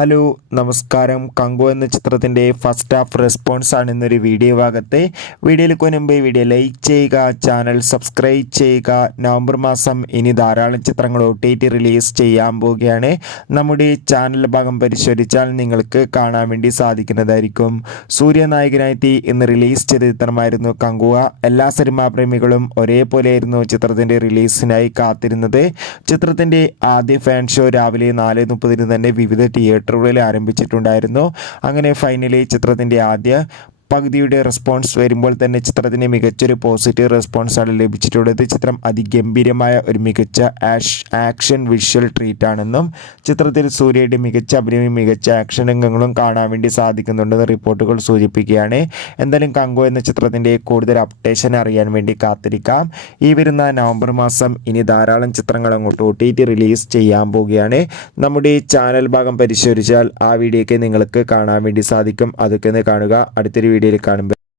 Hello നമസ്കാരം. കങ്കു എന്ന ചിത്രത്തിൻ്റെ ഫസ്റ്റ് ഹാഫ് റെസ്പോൺസ് ആണ് ഇന്നൊരു വീഡിയോ ഭാഗത്തെ. വീഡിയോയിൽ മുൻപ് വീഡിയോ ലൈക്ക് ചെയ്യുക, ചാനൽ സബ്സ്ക്രൈബ് ചെയ്യുക. നവംബർ മാസം ഇനി ധാരാളം ചിത്രങ്ങൾ OTT റിലീസ് ചെയ്യാൻ പോവുകയാണ്. നമ്മുടെ ചാനൽ ഭാഗം പരിശോധിച്ചാൽ നിങ്ങൾക്ക് കാണാൻ വേണ്ടി സാധിക്കുന്നതായിരിക്കും. സൂര്യനായകനായി ഇന്ന് റിലീസ് ചെയ്ത ചിത്രമായിരുന്നു കങ്കുവ. എല്ലാ സിനിമാ പ്രേമികളും ഒരേപോലെയായിരുന്നു ചിത്രത്തിൻ്റെ റിലീസിനായി കാത്തിരുന്നത്. ചിത്രത്തിൻ്റെ ആദ്യ ഫാൻ ഷോ രാവിലെ 4:30 തന്നെ വിവിധ തിയേറ്ററുകളിൽ ആരംഭിച്ചിട്ടുണ്ടായിരുന്നു. അങ്ങനെ ഫൈനലി ചിത്രത്തിൻ്റെ ആദ്യ പകുതിയുടെ റെസ്പോൺസ് വരുമ്പോൾ തന്നെ ചിത്രത്തിന് മികച്ചൊരു പോസിറ്റീവ് റെസ്പോൺസാണ് ലഭിച്ചിട്ടുള്ളത്. ചിത്രം അതിഗംഭീരമായ ഒരു മികച്ച ആക്ഷൻ വിഷ്വൽ ട്രീറ്റ് ആണെന്നും ചിത്രത്തിൽ സൂര്യയുടെ മികച്ച അഭിനയവും മികച്ച ആക്ഷൻ രംഗങ്ങളും കാണാൻ വേണ്ടി സാധിക്കുന്നുണ്ടെന്ന് റിപ്പോർട്ടുകൾ സൂചിപ്പിക്കുകയാണ്. എന്തായാലും കങ്കു എന്ന ചിത്രത്തിൻ്റെ കൂടുതൽ അപ്ഡേഷൻ അറിയാൻ വേണ്ടി കാത്തിരിക്കാം. ഈ വരുന്ന നവംബർ മാസം ഇനി ധാരാളം ചിത്രങ്ങൾ അങ്ങോട്ട് OTT റിലീസ് ചെയ്യാൻ പോവുകയാണ്. നമ്മുടെ ചാനൽ ഭാഗം പരിശോധിച്ചാൽ ആ വീഡിയോയ്ക്ക് നിങ്ങൾക്ക് കാണാൻ വേണ്ടി സാധിക്കും. അതൊക്കെ ഒന്ന് കാണുക. അടുത്തൊരു വീഡിയോയിൽ കാണുമ്പോൾ